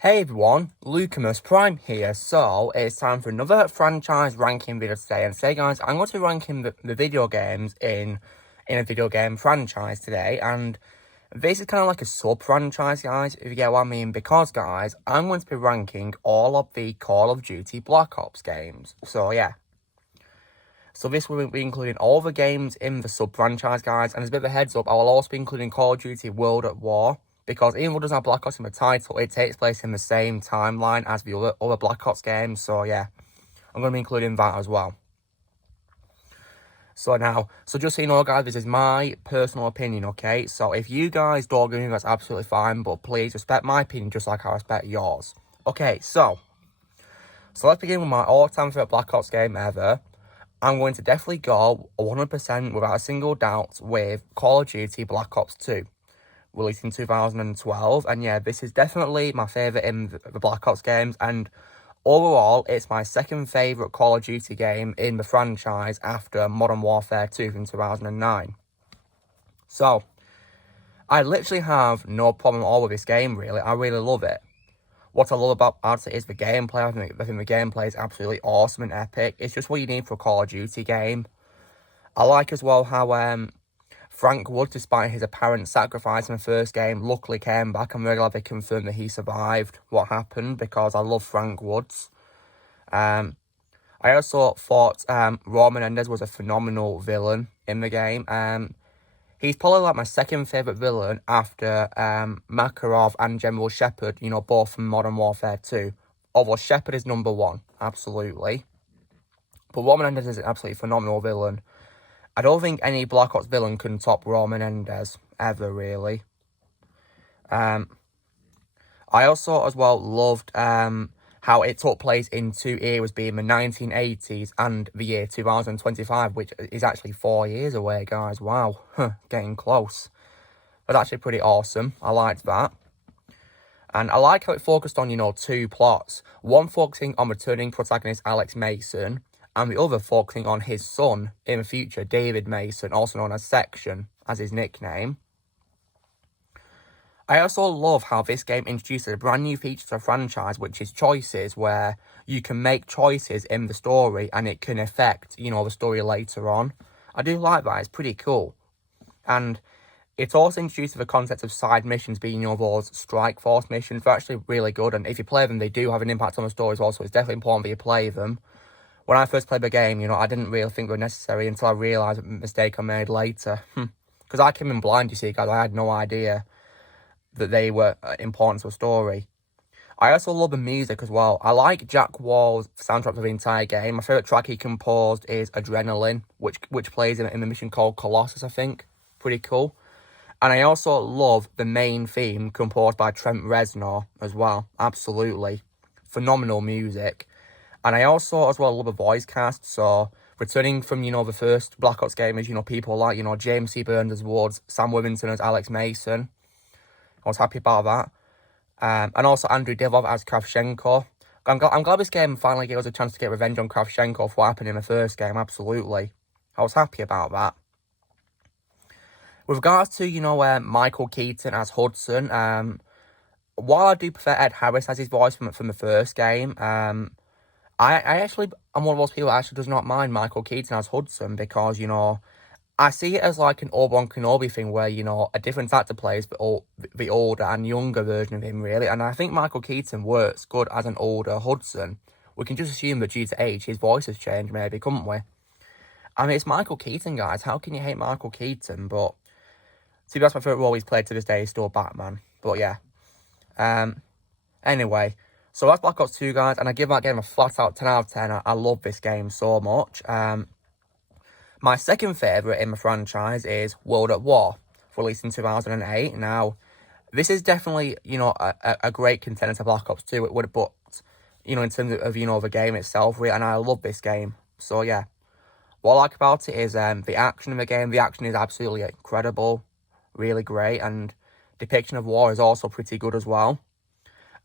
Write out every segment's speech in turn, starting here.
Hey everyone, Lucamus Prime here. So, it's time for another franchise ranking video today. And today, guys, I'm going to be ranking the video games in a video game franchise today. And this is kind of like a sub-franchise, guys, if you get what I mean. Because, guys, I'm going to be ranking all of the Call of Duty Black Ops games. So, yeah. So this will be including all the games in the sub-franchise, guys. And as a bit of a heads up, I will also be including Call of Duty World at War. Because even though it doesn't have Black Ops in the title, it takes place in the same timeline as the other Black Ops games. So yeah, I'm going to be including that as well. So just so you know, guys, this is my personal opinion, okay? So if you guys don't agree with me, that's absolutely fine. But please respect my opinion just like I respect yours. Okay, so let's begin with my all-time favorite Black Ops game ever. I'm going to definitely go 100% without a single doubt with Call of Duty Black Ops 2. Released in 2012, and yeah, this is definitely my favourite in the Black Ops games, and overall, it's my second favourite Call of Duty game in the franchise after Modern Warfare 2 from 2009. So, I literally have no problem at all with this game, really. I really love it. What I love about it is the gameplay. I think the gameplay is absolutely awesome and epic. It's just what you need for a Call of Duty game. I like as well how Frank Woods, despite his apparent sacrifice in the first game, luckily came back. I'm really glad they confirmed that he survived what happened because I love Frank Woods. I also thought Raul Menendez was a phenomenal villain in the game. He's probably like my second favourite villain after Makarov and General Shepard, you know, both from Modern Warfare 2. Although Shepard is number one, absolutely. But Raul Menendez is an absolutely phenomenal villain. I don't think any Black Ops villain can top Raul Menendez, ever, really. I also, as well, loved how it took place in two eras, being the 1980s and the year 2025, which is actually 4 years away, guys. Wow, getting close. But actually pretty awesome. I liked that. And I like how it focused on, you know, two plots. One focusing on returning protagonist Alex Mason, and the other focusing on his son in the future, David Mason, also known as Section, as his nickname. I also love how this game introduces a brand new feature to the franchise, which is choices, where you can make choices in the story and it can affect, you know, the story later on. I do like that, it's pretty cool. And it also introduces the concept of side missions being, you know, those strike force missions. They're actually really good, and if you play them, they do have an impact on the story as well, so it's definitely important that you play them. When I first played the game, you know, I didn't really think they were necessary until I realised the mistake I made later. Because I came in blind, you see, guys. I had no idea that they were important to a story. I also love the music as well. I like Jack Wall's soundtrack for the entire game. My favourite track he composed is Adrenaline, which plays in the mission called Colossus, I think. Pretty cool. And I also love the main theme composed by Trent Reznor as well. Absolutely. Phenomenal music. And I also, as well, love a voice cast. So, returning from, you know, the first Black Ops game is, you know, people like, you know, James C. Burns as Woods, Sam Worthington as Alex Mason. I was happy about that. And also Andrew Divoff as Kravchenko. I'm glad this game finally gave us a chance to get revenge on Kravchenko for what happened in the first game, absolutely. I was happy about that. With regards to, you know, Michael Keaton as Hudson, while I do prefer Ed Harris as his voice from the first game, I actually am one of those people that actually does not mind Michael Keaton as Hudson because, you know, I see it as like an Obi-Wan Kenobi thing where, you know, a different actor plays the older and younger version of him, really. And I think Michael Keaton works good as an older Hudson. We can just assume that due to age, his voice has changed, maybe, couldn't we? I mean, it's Michael Keaton, guys. How can you hate Michael Keaton? But, see, that's my favourite role he's played to this day. He's still Batman. But, yeah. Anyway. So that's Black Ops 2, guys, and I give that game a flat-out 10 out of 10. I love this game so much. My second favourite in the franchise is World at War, released in 2008. Now, this is definitely, you know, a great contender to Black Ops 2, but, you know, in terms of, you know, the game itself, and I love this game. So, yeah. What I like about it is the action in the game. The action is absolutely incredible, really great, and depiction of war is also pretty good as well.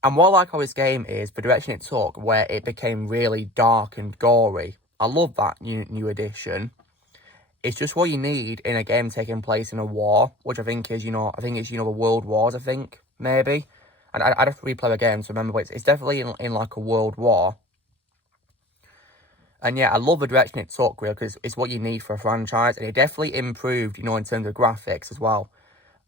And what I like about this game is the direction it took, where it became really dark and gory. I love that new addition. It's just what you need in a game taking place in a war, which I think is, you know, the World Wars, I think, maybe. And I'd have to replay the game to remember, but it's definitely in like a World War. And yeah, I love the direction it took, really, because it's what you need for a franchise. And it definitely improved, you know, in terms of graphics as well.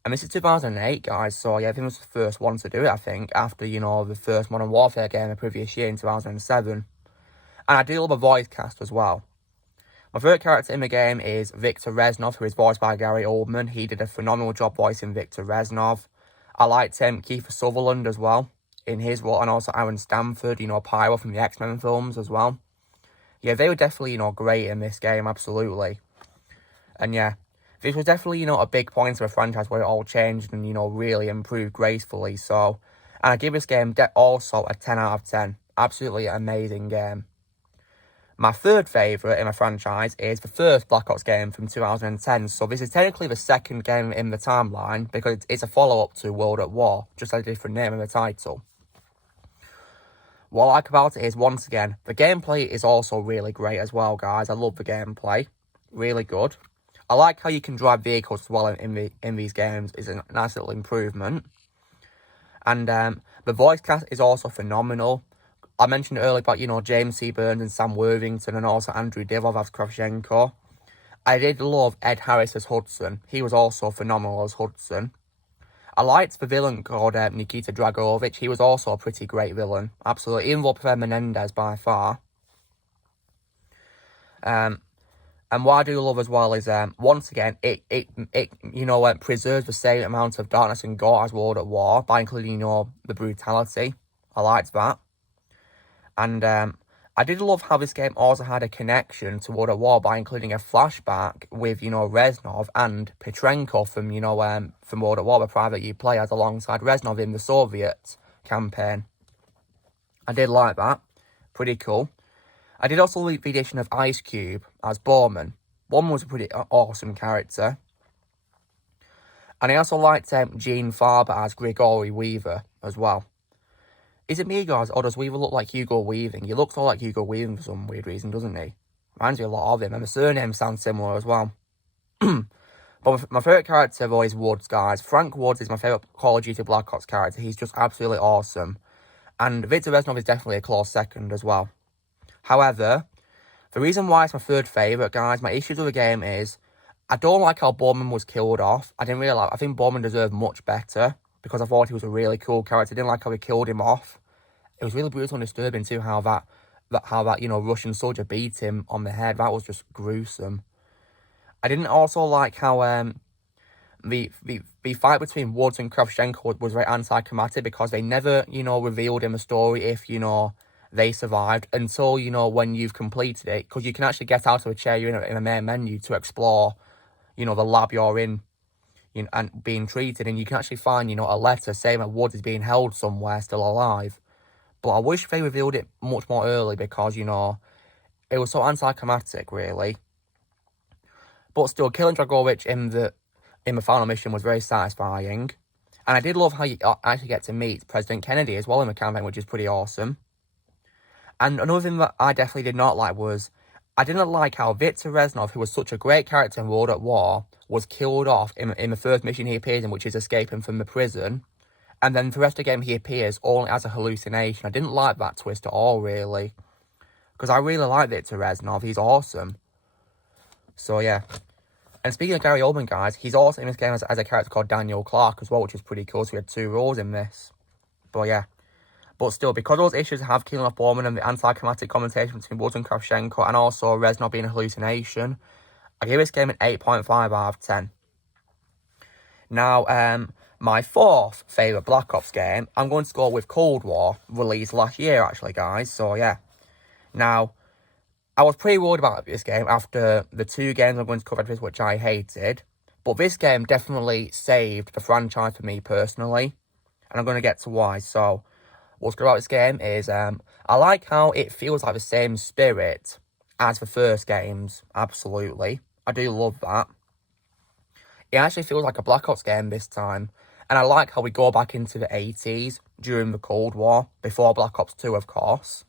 And this is 2008, guys, so yeah, I think it was the first one to do it, I think, after, you know, the first Modern Warfare game the previous year in 2007. And I do love the voice cast as well. My favourite character in the game is Victor Reznov, who is voiced by Gary Oldman. He did a phenomenal job voicing Victor Reznov. I liked Kiefer Sutherland as well in his role, and also Aaron Stanford, you know, Pyro from the X-Men films as well. Yeah, they were definitely, you know, great in this game, absolutely. And yeah, this was definitely, you know, a big point of the franchise where it all changed and, you know, really improved gracefully. So, and I give this game also a 10 out of 10. Absolutely amazing game. My third favourite in the franchise is the first Black Ops game from 2010. So this is technically the second game in the timeline because it's a follow-up to World at War, just a different name in the title. What I like about it is, once again, the gameplay is also really great as well, guys. I love the gameplay. Really good. I like how you can drive vehicles as well in these games. It's a nice little improvement. And the voice cast is also phenomenal. I mentioned earlier about, you know, James C. Burns and Sam Worthington and also Andrew Divoff as Kravchenko. I did love Ed Harris as Hudson. He was also phenomenal as Hudson. I liked the villain called Nikita Dragovich. He was also a pretty great villain. Absolutely. Even though I prefer Menendez by far. And what I do love as well is, once again, it you know, preserves the same amount of darkness and gore as World at War by including, you know, the brutality. I liked that. And I did love how this game also had a connection to World at War by including a flashback with, you know, Reznov and Petrenko from, you know, from World at War, the private you play as alongside Reznov in the Soviet campaign. I did like that. Pretty cool. I did also like the addition of Ice Cube as Borman. Borman was a pretty awesome character. And I also liked Gene Farber as Grigory Weaver as well. Is it me, guys, or does Weaver look like Hugo Weaving? He looks all like Hugo Weaving for some weird reason, doesn't he? Reminds me a lot of him, and the surname sounds similar as well. But my favourite character, though, is Woods, guys. Frank Woods is my favourite Call of Duty Black Ops character. He's just absolutely awesome. And Victor Reznov is definitely a close second as well. However, the reason why it's my third favourite, guys, my issues with the game is, I don't like how Borman was killed off. I think Borman deserved much better, because I thought he was a really cool character. I didn't like how he killed him off. It was really brutal and disturbing too, how that you know, Russian soldier beat him on the head. That was just gruesome. I didn't also like how the fight between Woods and Kravchenko was very anticlimactic, because they never, you know, revealed in the story if, you know, they survived until, you know, when you've completed it, because you can actually get out of a chair you're in a main menu to explore, you know, the lab you're in, you know, and being treated, and you can actually find, you know, a letter saying that Woods is being held somewhere still alive. But I wish they revealed it much more early, because, you know, it was so anticlimactic, really. But still, killing Dragovich in the final mission was very satisfying. And I did love how you actually get to meet President Kennedy as well in the campaign, which is pretty awesome. And another thing that I definitely did not like was, I didn't like how Victor Reznov, who was such a great character in World at War, was killed off in the first mission he appears in, which is escaping from the prison. And then for the rest of the game, he appears only as a hallucination. I didn't like that twist at all, really. Because I really like Victor Reznov. He's awesome. So, yeah. And speaking of Gary Oldman, guys, he's also in this game as a character called Daniel Clark as well, which is pretty cool. So we had 2 roles in this. But, yeah. But still, because those issues have killing off Borman and the anticlimactic conversation between Woods and Kravchenko, and also Reznov being a hallucination, I give this game an 8.5 out of 10. Now, my fourth favourite Black Ops game, I'm going to go with Cold War, released last year, actually, guys. So, yeah. Now, I was pretty worried about this game after the 2 games I'm going to cover this, which I hated. But this game definitely saved the franchise for me personally. And I'm going to get to why. So, what's good about this game is, I like how it feels like the same spirit as the first games. Absolutely. I do love that. It actually feels like a Black Ops game this time. And I like how we go back into the 80s during the Cold War, before Black Ops 2, of course.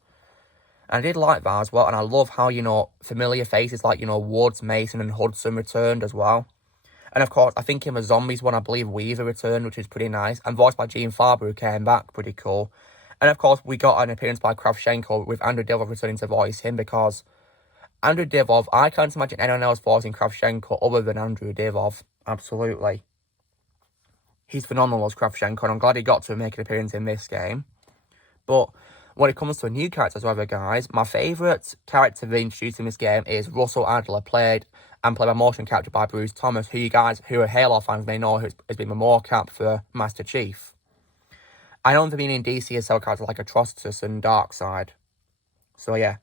And I did like that as well. And I love how, you know, familiar faces like, you know, Woods, Mason and Hudson returned as well. And of course, I think in the Zombies one, I believe Weaver returned, which is pretty nice. And voiced by Gene Farber, who came back, pretty cool. And of course, we got an appearance by Kravchenko with Andrew Divoff returning to voice him, because Andrew Divoff, I can't imagine anyone else voicing Kravchenko other than Andrew Divoff. Absolutely. He's phenomenal as Kravchenko, and I'm glad he got to make an appearance in this game. But when it comes to new characters, however, guys, my favourite character they introduced in this game is Russell Adler, played by motion capture by Bruce Thomas, who you guys who are Halo fans may know has been the mocap for Master Chief. I know they've been in DC as cell characters like Atrocitus and Darkseid. So yeah.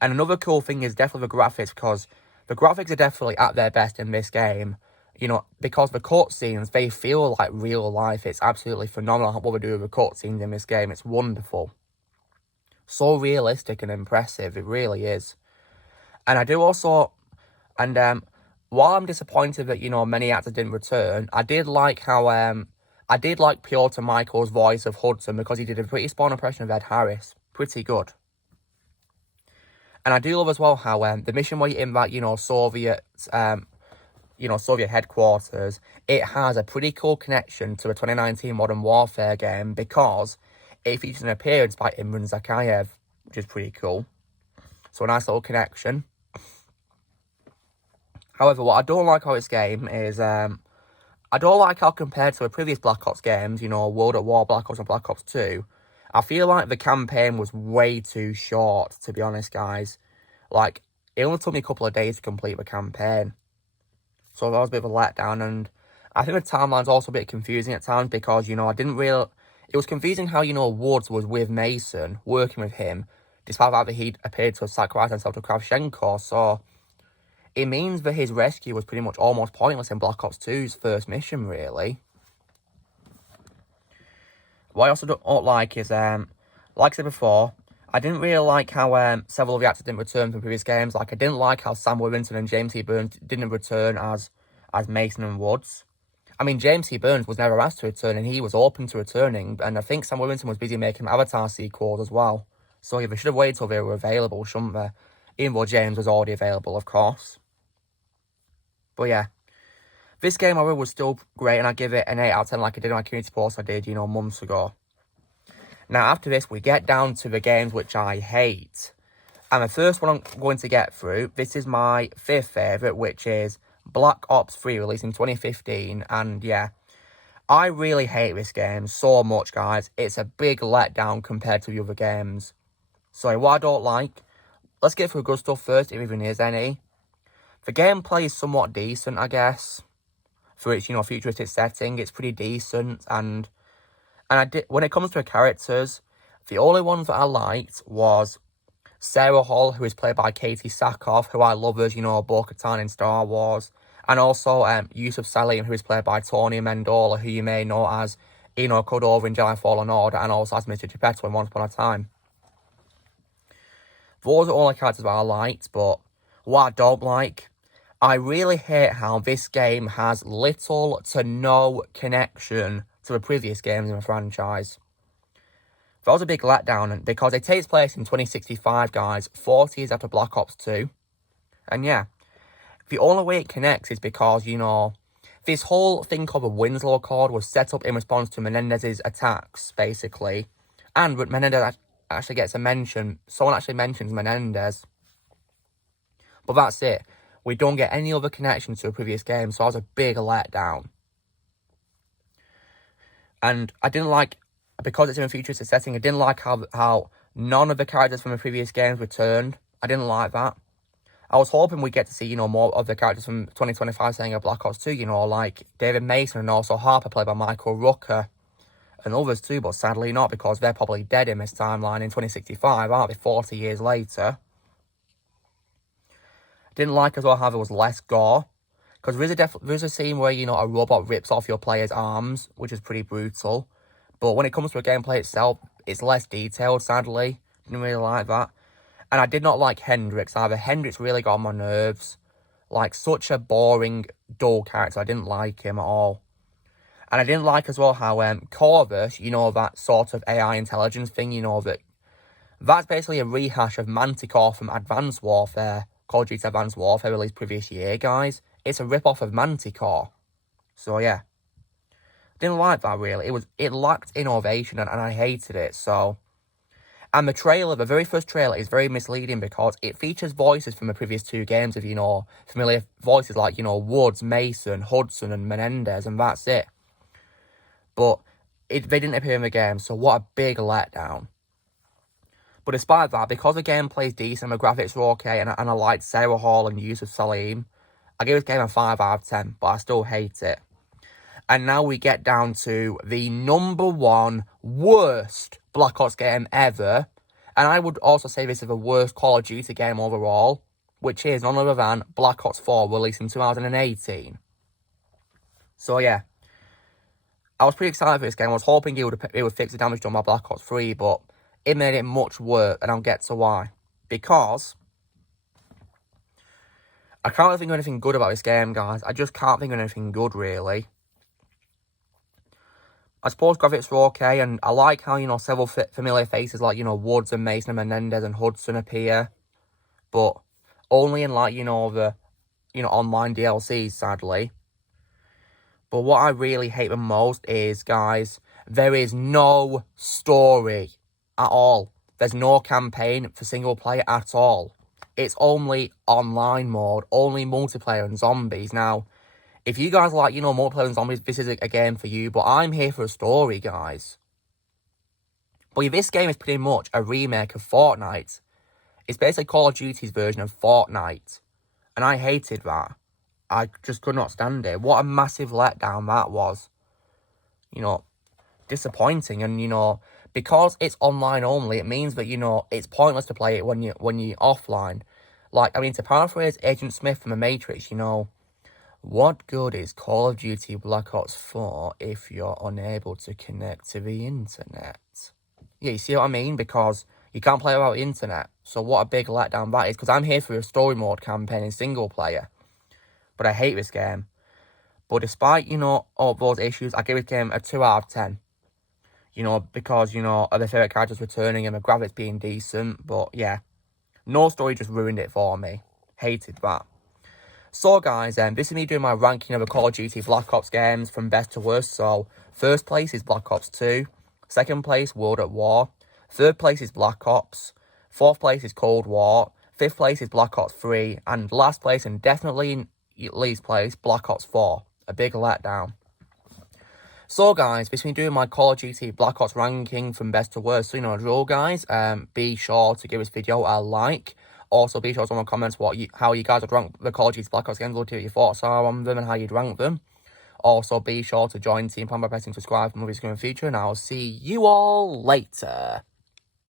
And another cool thing is definitely the graphics, because the graphics are definitely at their best in this game. You know, because the cutscenes, they feel like real life. It's absolutely phenomenal what they do with the cutscenes in this game. It's wonderful. So realistic and impressive. It really is. And I do also... And while I'm disappointed that, you know, many actors didn't return, I did like how... I did like Piotr Michael's voice of Hudson, because he did a pretty spot impression of Ed Harris. Pretty good. And I do love as well how the mission where you're in that, you know, Soviet headquarters, it has a pretty cool connection to the 2019 Modern Warfare game, because it features an appearance by Imran Zakayev, which is pretty cool. So a nice little connection. However, what I don't like about this game is, I don't like how compared to the previous Black Ops games, you know, World at War, Black Ops and Black Ops 2, I feel like the campaign was way too short, to be honest, guys. Like, it only took me a couple of days to complete the campaign. So that was a bit of a letdown, and I think the timeline's also a bit confusing at times, because, you know, it was confusing how, you know, Woods was with Mason, working with him, despite the fact that he'd appeared to have sacrificed himself to Kravchenko, so it means that his rescue was pretty much almost pointless in Black Ops 2's first mission, really. What I also don't like is, like I said before, I didn't really like how several of the actors didn't return from previous games. Like, I didn't like how Sam Worthington and James T. Burns didn't return as Mason and Woods. I mean, James T. Burns was never asked to return, and he was open to returning, and I think Sam Worthington was busy making Avatar sequels as well. So yeah, they should have waited till they were available, shouldn't they? Even though James was already available, of course. But yeah. This game, however, was still great, and I give it an 8 out of 10 like I did on my community post I did, you know, months ago. Now, after this, we get down to the games which I hate. And the first one I'm going to get through, this is my 5th favourite, which is Black Ops 3, released in 2015. And yeah, I really hate this game so much, guys. It's a big letdown compared to the other games. So what I don't like, let's get through good stuff first, if even is any. The gameplay is somewhat decent, I guess. For its, you know, futuristic setting, it's pretty decent, and when it comes to the characters, the only ones that I liked was Sarah Hall, who is played by Katie Sackhoff, who I love as, you know, Bo-Katan in Star Wars, and also Yusuf Salim, who is played by Tony Mendola, who you may know as Eno Cordova in Jedi Fallen Order, and also as Mr. Geppetto in Once Upon a Time. Those are all the characters that I liked, but what I don't like, I really hate how this game has little to no connection to the previous games in the franchise. That was a big letdown, because it takes place in 2065, guys, 40 years after Black Ops 2. And yeah, the only way it connects is because, you know, this whole thing called the Winslow Accord was set up in response to Menendez's attacks, basically. And Menendez actually gets a mention, someone actually mentions Menendez. But that's it. We don't get any other connection to a previous game, so that was a big letdown. And I didn't like, because it's in a futuristic setting, I didn't like how none of the characters from the previous games returned. I didn't like that. I was hoping we'd get to see, you know, more of the characters from 2025 saying of Black Ops 2, you know, like David Mason and also Harper, played by Michael Rooker, and others too, but sadly not, because they're probably dead in this timeline in 2065, aren't they, 40 years later. Didn't like as well how there was less gore, because there's a scene where, you know, a robot rips off your player's arms, which is pretty brutal. But when it comes to the gameplay itself, it's less detailed, sadly. Didn't really like that. And I did not like Hendrix either. Hendrix really got on my nerves. Like, such a boring, dull character. I didn't like him at all. And I didn't like as well how Corvus, you know, that sort of AI intelligence thing, you know, that's basically a rehash of Manticore from Advanced Warfare, Call of Duty Advanced Warfare, released previous year, guys. It's a rip-off of Manticore. So, yeah. Didn't like that, really. It lacked innovation, and I hated it, so... And the trailer, the very first trailer, is very misleading because it features voices from the previous 2 games of, familiar voices like, Woods, Mason, Hudson, and Menendez, and that's it. But they didn't appear in the game, so what a big letdown. But despite that, because the gameplay is decent, the graphics were okay, and I liked Sarah Hall and Yusuf Salim, I gave this game a 5 out of 10, but I still hate it. And now we get down to the #1 worst Black Ops game ever. And I would also say this is the worst Call of Duty game overall, which is none other than Black Ops 4, released in 2018. So yeah, I was pretty excited for this game. I was hoping it would fix the damage done by Black Ops 3, but it made it much worse, and I'll get to why. Because I can't really think of anything good about this game, guys. I just can't think of anything good, really. I suppose graphics were okay, and I like how, several familiar faces like, Woods and Mason and Menendez and Hudson appear. But only in, like, the, online DLCs, sadly. But what I really hate the most is, guys, there is no story at all. There's no campaign for single player at all. It's only online mode, only multiplayer and zombies. Now, if you guys like, multiplayer and zombies, this is a game for you. But I'm here for a story, guys. But this game is pretty much a remake of Fortnite. It's basically Call of Duty's version of Fortnite. And I hated that. I just could not stand it. What a massive letdown that was. Disappointing. And, because it's online only, it means that, it's pointless to play it when you're offline. Like, to paraphrase Agent Smith from The Matrix, what good is Call of Duty Black Ops 4 if you're unable to connect to the internet? Yeah, you see what I mean? Because you can't play without the internet. So what a big letdown that is. Because I'm here for a story mode campaign in single player. But I hate this game. But despite, all those issues, I give this game a 2 out of 10. Because, of the favourite characters returning and the graphics being decent. But, yeah. No story just ruined it for me. Hated that. So, guys, this is me doing my ranking of the Call of Duty Black Ops games from best to worst. So, first place is Black Ops 2. Second place, World at War. Third place is Black Ops. Fourth place is Cold War. Fifth place is Black Ops 3. And last place, and definitely least place, Black Ops 4. A big letdown. So, guys, this is me doing my Call of Duty Black Ops ranking from best to worst. So, the drill, guys. Be sure to give this video a like. Also, be sure to comment comments how you guys would rank the Call of Duty Black Ops games, what your thoughts are on them and how you'd rank them. Also, be sure to join Team Plan by pressing subscribe for movies coming in the future, and I'll see you all later.